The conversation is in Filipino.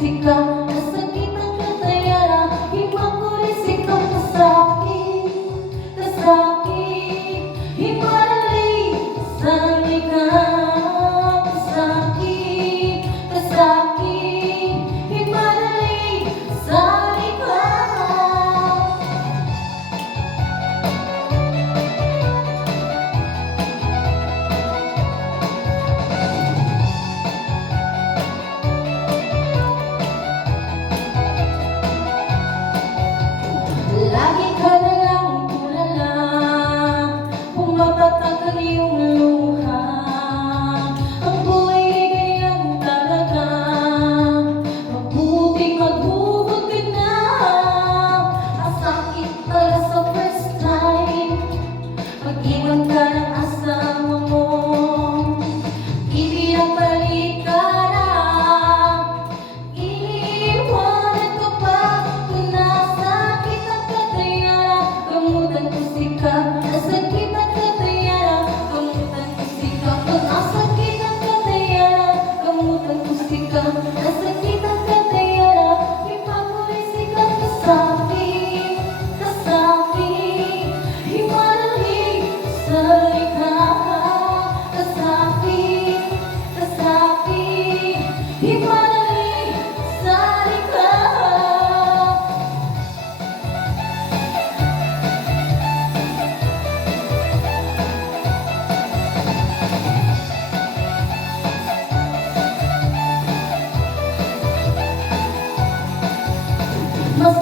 musika, nasakit ang katayara, himang ko rin sikap kasakit, kasakit, himalay sa likha, kasakit, kasakit, himalay sa likha. Lagi ka na lang tulala, pumapatak ang iyong luha. Ang buhay ay ganyan talaga, mabuting maghugot ka na. Masakit pala sa first time, pag-iwan ka ng asawa mo. Ibinabalik ka na, iniiwanan ka pa. Kung nasakit ang katayara, gamutan ko sikap. Nasakit ang katayara, gamutan ko sikap. Kung nasakit ang katayara, gamutan ko sikap. Nasakit ang katayara, ipapulit sikap. Kasakit, kasakit, himalay sa likha. Kasakit, kasakit, himalay sa likha. Mas